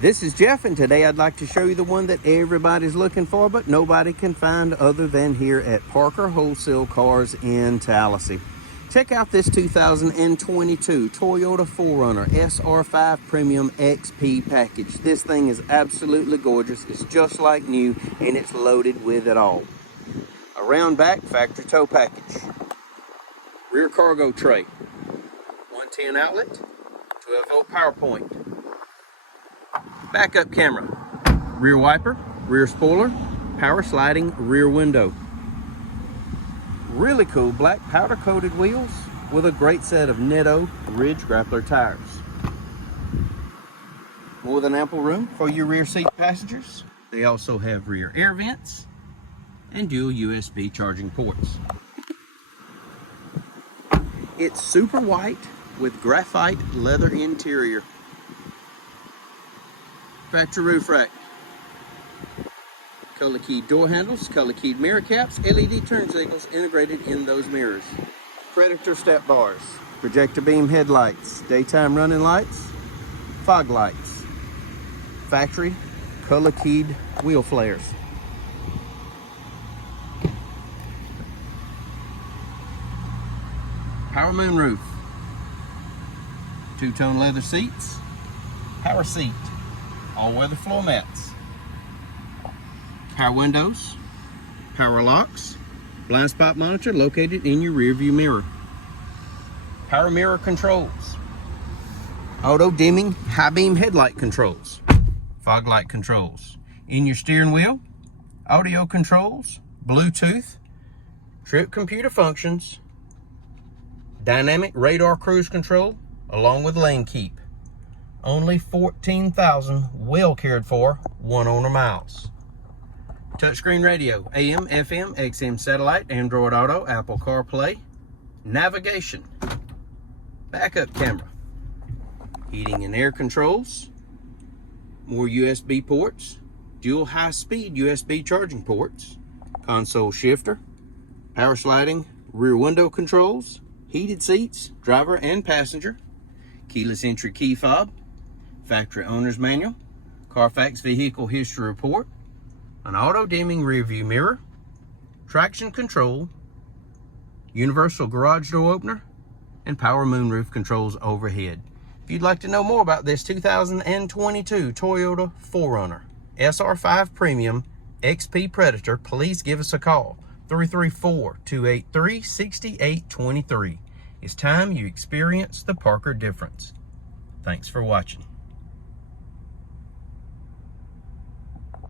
This is Jeff, and today I'd like to show you the one that everybody's looking for, but nobody can find other than here at Parker Wholesale Cars in Tallassee. Check out this 2022 Toyota 4Runner SR5 Premium XP package. This thing is absolutely gorgeous. It's just like new, and it's loaded with it all. Around back, factory tow package. Rear cargo tray. 110 outlet, 12-volt power point. Backup camera, rear wiper, rear spoiler, power sliding rear window. Really cool black powder coated wheels with a great set of Netto Ridge Grappler tires. More than ample room for your rear seat passengers. They also have rear air vents and dual USB charging ports. It's super white with graphite leather interior. Factory roof rack. Color keyed door handles, color keyed mirror caps, LED turn signals integrated in those mirrors. Predator step bars, projector beam headlights, daytime running lights, fog lights. Factory color keyed wheel flares. Power moonroof. Two-tone leather seats, power seat. All-weather floor mats, power windows, power locks, blind spot monitor located in your rear view mirror, power mirror controls, auto dimming high beam headlight controls, fog light controls, in your steering wheel, audio controls, Bluetooth, trip computer functions, dynamic radar cruise control, along with lane keep. Only 14,000 well cared for one owner miles. Touchscreen radio, AM, FM, XM satellite, Android Auto, Apple CarPlay, navigation, backup camera, heating and air controls, more USB ports, dual high-speed USB charging ports, console shifter, power sliding rear window controls, heated seats, driver and passenger, keyless entry key fob, factory owner's manual, Carfax vehicle history report, an auto dimming rear view mirror, traction control, universal garage door opener, and power moonroof controls overhead. If you'd like to know more about this 2022 Toyota 4Runner SR5 Premium XP Predator, please give us a call, 334-283-6823. It's time you experience the Parker difference. Thanks for watching.